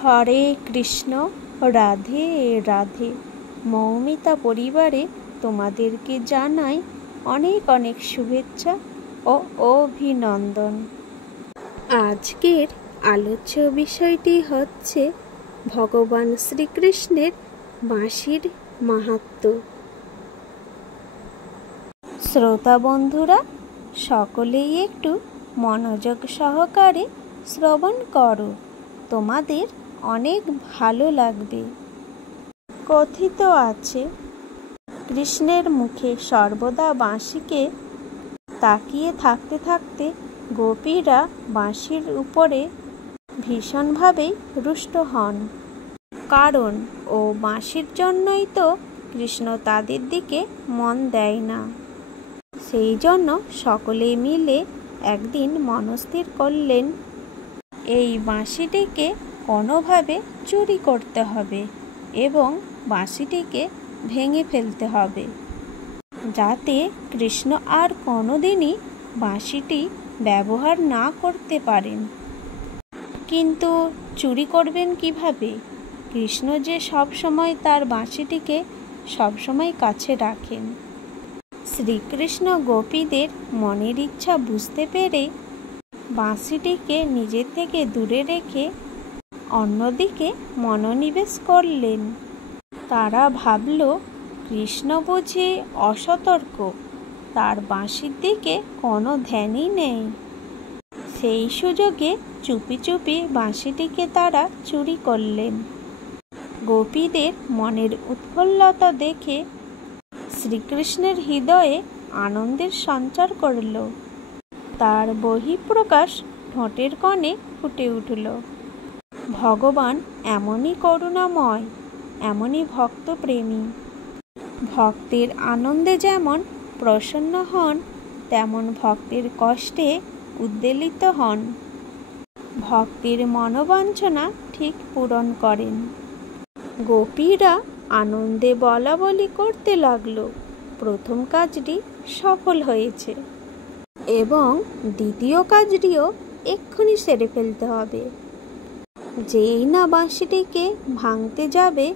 হরে কৃষ্ণ, রাধে রাধে। মৌমিতা পরিবারে তোমাদেরকে জানাই অনেক অনেক শুভেচ্ছা ও অভিনন্দন। আজকের আলোচ্য বিষয়টি হচ্ছে ভগবান শ্রীকৃষ্ণের বাঁশির মাহাত্ম্য। শ্রোতা বন্ধুরা, সকলেই একটু মনোযোগ সহকারে শ্রবণ করো, তোমাদের অনেক ভালো লাগবে। কথিত আছে, কৃষ্ণের মুখে সর্বদা বাঁশিকে তাকিয়ে থাকতে থাকতে গোপীরা বাঁশির উপরে ভীষণভাবে রুষ্ট হন, কারণ ও বাঁশির জন্যই তো কৃষ্ণ তাদের দিকে মন দেয় না। সেই জন্য সকলে মিলে একদিন মনস্থির করলেন, এই বাঁশিটিকে কোনোভাবে চুরি করতে হবে এবং বাঁশিটিকে ভেঙে ফেলতে হবে, যাতে কৃষ্ণ আর কোনোদিনই বাঁশিটি ব্যবহার না করতে পারেন। কিন্তু চুরি করবেন কিভাবে? কৃষ্ণ যে সবসময় তার বাঁশিটিকে সবসময় কাছে রাখেন। শ্রীকৃষ্ণ গোপীদের মনের ইচ্ছা বুঝতে পেরে বাঁশিটিকে নিজের থেকে দূরে রেখে অন্যদিকে মনোনিবেশ করলেন। তারা ভাবল, কৃষ্ণ বুঝি অসতর্ক, তার বাঁশির দিকে কোনো ধ্যানই নেই। সেই সুযোগে চুপি চুপি বাঁশিটিকে তারা চুরি করলেন। গোপীদের মনের উৎফুল্লতা দেখে শ্রীকৃষ্ণের হৃদয়ে আনন্দের সঞ্চার করল। তার বহিঃপ্রকাশ ঠোঁটের কোণে ফুটে উঠল। ভগবান এমনই করুণাময়, এমনই ভক্তপ্রেমী। ভক্তের আনন্দে যেমন প্রসন্ন হন, তেমন ভক্তের কষ্টে উদ্বেলিত হন। ভক্তের মনোবাঞ্ছনা ঠিক পূরণ করেন। গোপীরা আনন্দে বলাবলি করতে লাগলো, প্রথম কাজটি সফল হয়েছে এবং দ্বিতীয় কাজটিও এক্ষুনি সেরে ফেলতে হবে। যেই না বাঁশিটিকে ভাঙতে যাবে,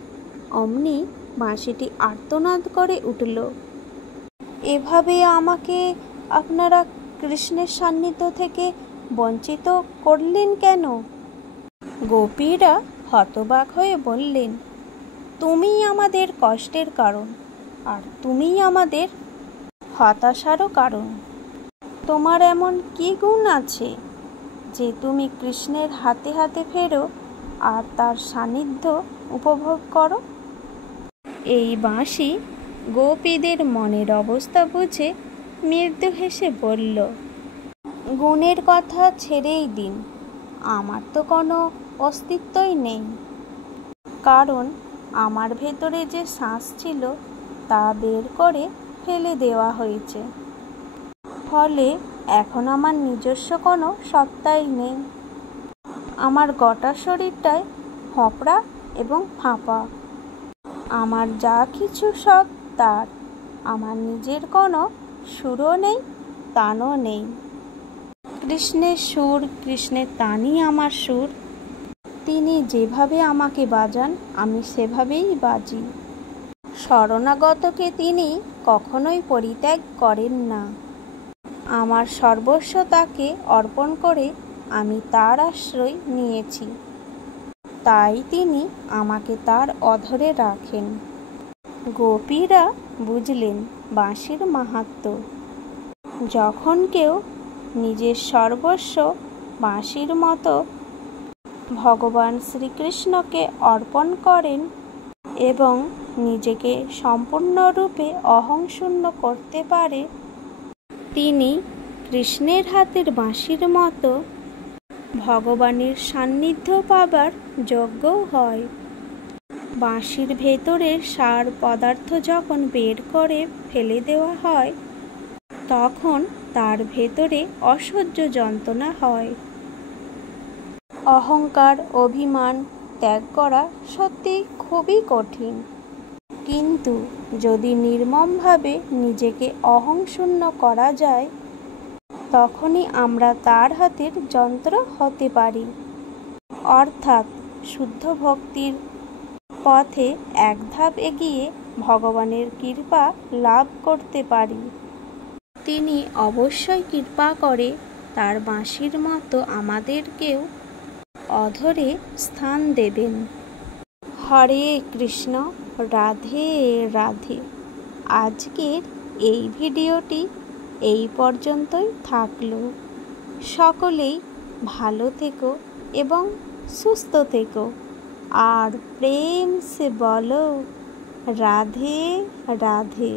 অমনি বাঁশিটি আর্তনাদ করে উঠল, এভাবে আমাকে আপনারা কৃষ্ণের সান্নিধ্য থেকে বঞ্চিত করলেন কেন? গোপীরা হতবাক হয়ে বললেন, তুমিই আমাদের কষ্টের কারণ, আর তুমিই আমাদের হতাশারও কারণ। তোমার এমন কি গুণ আছে যে তুমি কৃষ্ণের হাতে হাতে ফেরো আর তার সান্নিধ্য উপভোগ করো? এই বাঁশি গোপীদের মনের অবস্থা বুঝে মৃদু হেসে বলল, গুণের কথা ছেড়েই দিন, আমার তো কোনো অস্তিত্বই নেই, কারণ আমার ভেতরে যে শ্বাস ছিল তা বের করে ফেলে দেওয়া হয়েছে। ফলে এখন আমার নিজস্ব কোনো সত্তাই নেই। আমার গোটা শরীরটাই ফোঁপড়া এবং ফাঁপা। আমার যা কিছু সব তার। আমার নিজের কোনো সুরও নেই, তানও নেই। কৃষ্ণের সুর, কৃষ্ণের তানই আমার সুর। তিনি যেভাবে আমাকে বাজান, আমি সেভাবেই বাজি। শরণাগতকে তিনি কখনোই পরিত্যাগ করেন না। আমার সর্বস্ব তাকে অর্পণ করে আমি তার আশ্রয় নিয়েছি, তাই তিনি আমাকে তার অধরে রাখেন। গোপীরা বুঝলেন বাঁশির মাহাত্ম্য। যখন কেউ নিজের সর্বস্ব বাঁশির মতো ভগবান শ্রীকৃষ্ণকে অর্পণ করেন এবং নিজেকে সম্পূর্ণরূপে অহংশূন্য করতে পারে, তিনি কৃষ্ণের হাতের বাঁশির মতো ভগবানের সান্নিধ্য পাবার যোগ্য হয়। বাঁশির ভেতরের সার পদার্থ যখন বের করে ফেলে দেওয়া হয়, তখন তার ভেতরে অসহ্য যন্ত্রণা হয়। অহংকার, অভিমান ত্যাগ করা সত্যি খুবই কঠিন, কিন্তু যদি নির্মমভাবে নিজেকে অহংশূন্য করা যায়, তখনই আমরা তার হাতের যন্ত্র হতে পারি। অর্থাৎ শুদ্ধ ভক্তির পথে এক ধাপ এগিয়ে ভগবানের কৃপা লাভ করতে পারি। তিনি অবশ্যই কৃপা করে তার বাঁশির মতো আমাদেরকেও অধরে স্থান দেবেন। হরে কৃষ্ণ, রাধে রাধে। আজকের এই ভিডিওটি এই পর্যন্তই থাকলো। সকলেই ভালো থেকো এবং সুস্থ থেকো, আর প্রেম সে বলো রাধে রাধে।